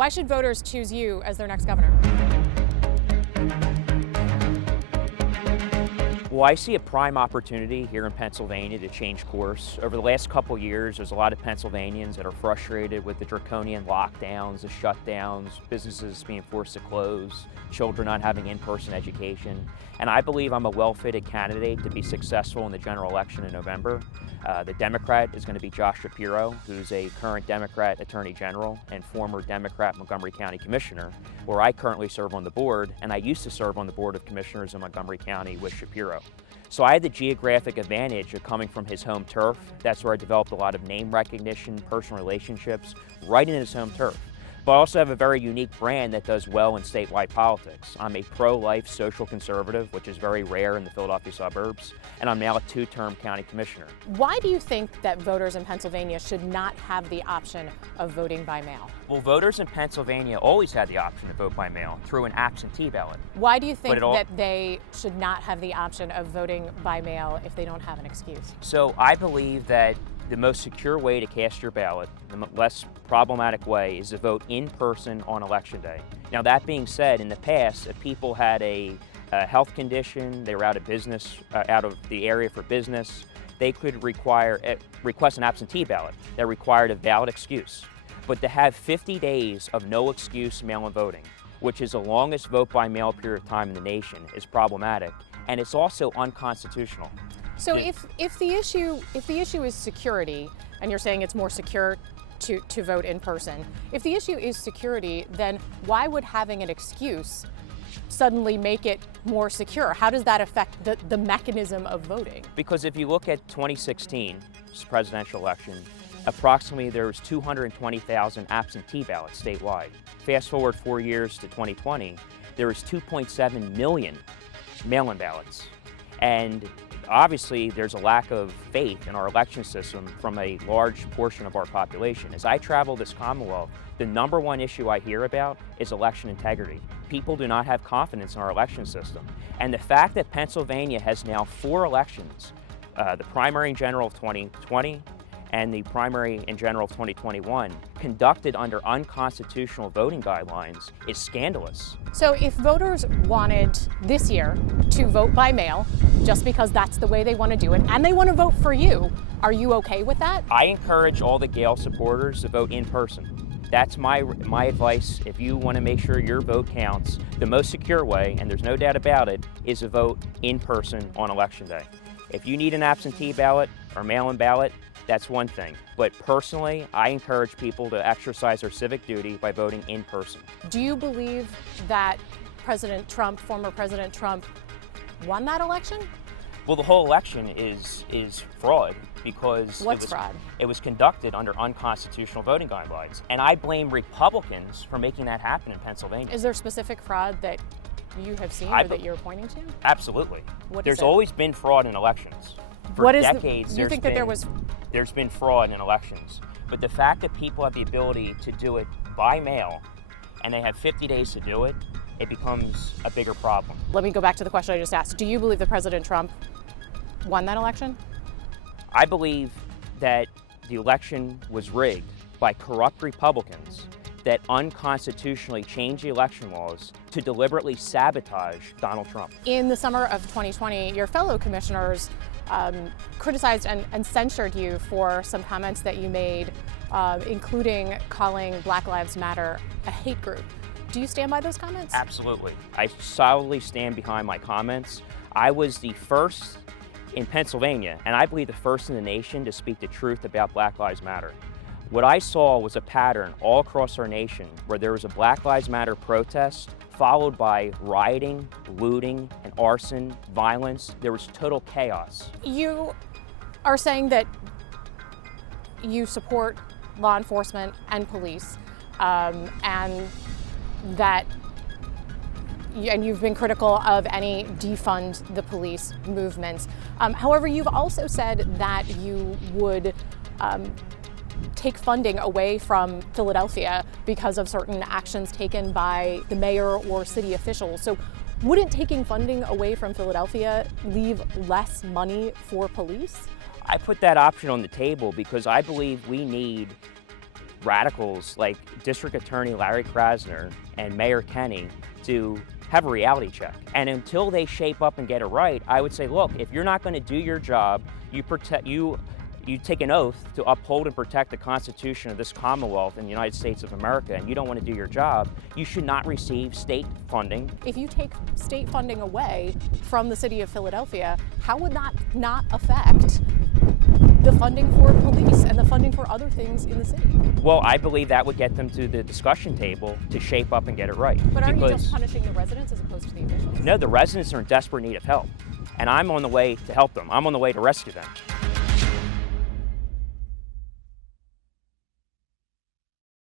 Why should voters choose you as their next governor? Well, I see a prime opportunity here in Pennsylvania to change course. Over the last couple of years, there's a lot of Pennsylvanians that are frustrated with the draconian lockdowns, the shutdowns, businesses being forced to close, children not having in-person education. And I believe I'm a well-fitted candidate to be successful in the general election in November. The Democrat is going to be Josh Shapiro, who's a current Democrat Attorney General and former Democrat Montgomery County Commissioner, where I currently serve on the board, and I used to serve on the Board of Commissioners in Montgomery County with Shapiro. So I had the geographic advantage of coming from his home turf. That's where I developed a lot of name recognition, personal relationships, right in his home turf. But I also have a very unique brand that does well in statewide politics. I'm a pro-life social conservative, which is very rare in the Philadelphia suburbs, and I'm now a two-term county commissioner. Why do you think that voters in Pennsylvania should not have the option of voting by mail? Well, voters in Pennsylvania always had the option to vote by mail through an absentee ballot. Why do you think that they should not have the option of voting by mail if they don't have an excuse? So I believe that the most secure way to cast your ballot, the less problematic way, is to vote in person on election day. Now, that being said, in the past, if people had a health condition, they were out of business, out of the area for business, they could request an absentee ballot that required a valid excuse. But to have 50 days of no excuse mail-in voting, which is the longest vote by mail period of time in the nation, is problematic, and it's also unconstitutional. So if the issue is security, and you're saying it's more secure to vote in person, if the issue is security, then why would having an excuse suddenly make it more secure? How does that affect the mechanism of voting? Because if you look at 2016's presidential election, approximately there was 220,000 absentee ballots statewide. Fast forward 4 years to 2020, there was 2.7 million mail-in ballots. And obviously, there's a lack of faith in our election system from a large portion of our population. As I travel this Commonwealth, the number one issue I hear about is election integrity. People do not have confidence in our election system. And the fact that Pennsylvania has now 4 elections, the primary and general of 2020 and the primary and general of 2021, conducted under unconstitutional voting guidelines is scandalous. So if voters wanted this year to vote by mail, just because that's the way they want to do it, and they want to vote for you, are you okay with that? I encourage all the Gale supporters to vote in person. That's my advice. If you want to make sure your vote counts, the most secure way, and there's no doubt about it, is to vote in person on election day. If you need an absentee ballot or mail-in ballot, that's one thing. But personally, I encourage people to exercise their civic duty by voting in person. Do you believe that former President Trump, won that election? Well, the whole election is fraud because fraud? It was conducted under unconstitutional voting guidelines. And I blame Republicans for making that happen in Pennsylvania. Is there specific fraud that you have seen or that you're pointing to? Absolutely. What There's always been fraud in elections. For decades, there's been fraud in elections. But the fact that people have the ability to do it by mail and they have 50 days to do it, it becomes a bigger problem. Let me go back to the question I just asked. Do you believe that President Trump won that election? I believe that the election was rigged by corrupt Republicans that unconstitutionally changed the election laws to deliberately sabotage Donald Trump. In the summer of 2020, your fellow commissioners criticized and censured you for some comments that you made, including calling Black Lives Matter a hate group. Do you stand by those comments? Absolutely. I solidly stand behind my comments. I was the first in Pennsylvania, and I believe the first in the nation, to speak the truth about Black Lives Matter. What I saw was a pattern all across our nation where there was a Black Lives Matter protest followed by rioting, looting, and arson, violence. There was total chaos. You are saying that you support law enforcement and police, and you've been critical of any defund the police movements. However, you've also said that you would take funding away from Philadelphia because of certain actions taken by the mayor or city officials. So wouldn't taking funding away from Philadelphia leave less money for police? I put that option on the table because I believe we need radicals like District Attorney Larry Krasner and Mayor Kenny to have a reality check. And until they shape up and get it right, I would say, look, if you're not going to do your job, you take an oath to uphold and protect the Constitution of this Commonwealth in the United States of America, and you don't want to do your job, you should not receive state funding. If you take state funding away from the city of Philadelphia, how would that not affect the funding for police and the funding for other things in the city? Well, I believe that would get them to the discussion table to shape up and get it right. But aren't you just punishing the residents as opposed to the officials? No, the residents are in desperate need of help, and I'm on the way to help them. I'm on the way to rescue them.